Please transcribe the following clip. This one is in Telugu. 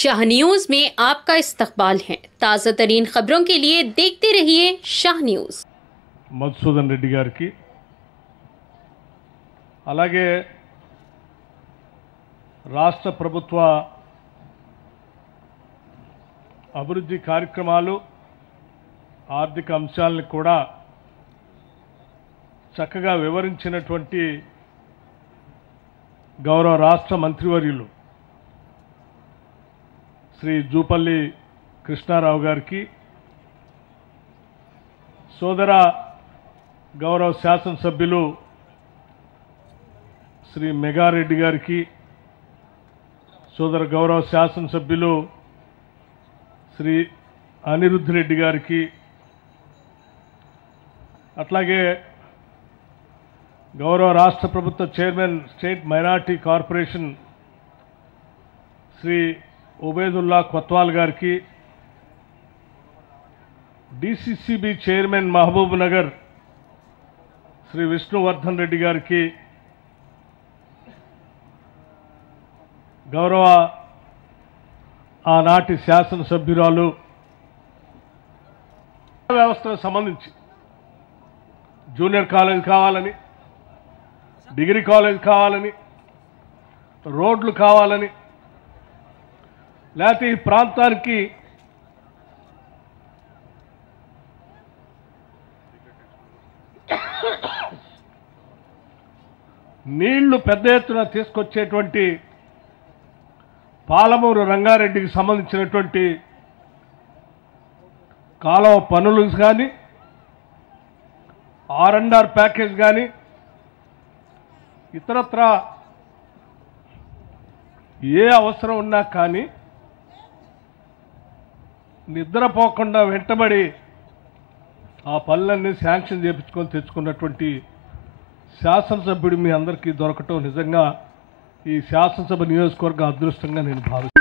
शाह न्यूज में आपका इस्तकबाल है। ताज़ा तरीन खबरों के लिए देखते रहिए शाह न्यूज। మధుసూదన్ రెడ్డి గారికి అలాగే రాష్ట్ర ప్రభుత్వ అభివృద్ధి కార్యక్రమాలు ఆర్థిక అంశాలను కూడా చక్కగా వివరించినటువంటి గౌరవ రాష్ట్ర మంత్రివర్యులు శ్రీ జూపల్లి కృష్ణారావు గారికి, సోదర గౌరవ శాసనసభ్యులు శ్రీ మెగారెడ్డి గారికి, సోదర గౌరవ శాసనసభ్యులు శ్రీ అనిరుద్ధ్ రెడ్డి గారికి, అట్లాగే గౌరవ రాష్ట్ర ప్రభుత్వ chairman state minority corporation Shri Ubedullah Kotwal గారికి, డిసిసిబి చైర్మన్ మహబూబ్ నగర్ శ్రీ విష్ణువర్ధన్ రెడ్డి గారికి, గౌరవ ఆనాటి శాసనసభ్యురాలు వ్యవస్థకు సంబంధించి జూనియర్ కాలేజ్ కావాలని, డిగ్రీ కాలేజ్ కావాలని, రోడ్లు కావాలని, లేకపోతే ఈ ప్రాంతానికి నీళ్లు పెద్ద ఎత్తున తీసుకొచ్చేటువంటి పాలమూరు రంగారెడ్డికి సంబంధించినటువంటి కాలువ పనులు కానీ, R&R ప్యాకేజ్ కానీ, ఇతరత్ర ఏ అవసరం ఉన్నా కానీ నిద్రపోకుండా వెంటబడి ఆ పనులన్నీ శాంక్షన్ చేయించుకొని తెచ్చుకున్నటువంటి శాసనసభ్యుడు మీ అందరికీ దొరకటం నిజంగా ఈ శాసనసభ నియోజకవర్గ అదృష్టంగా నేను భావిస్తున్నాను.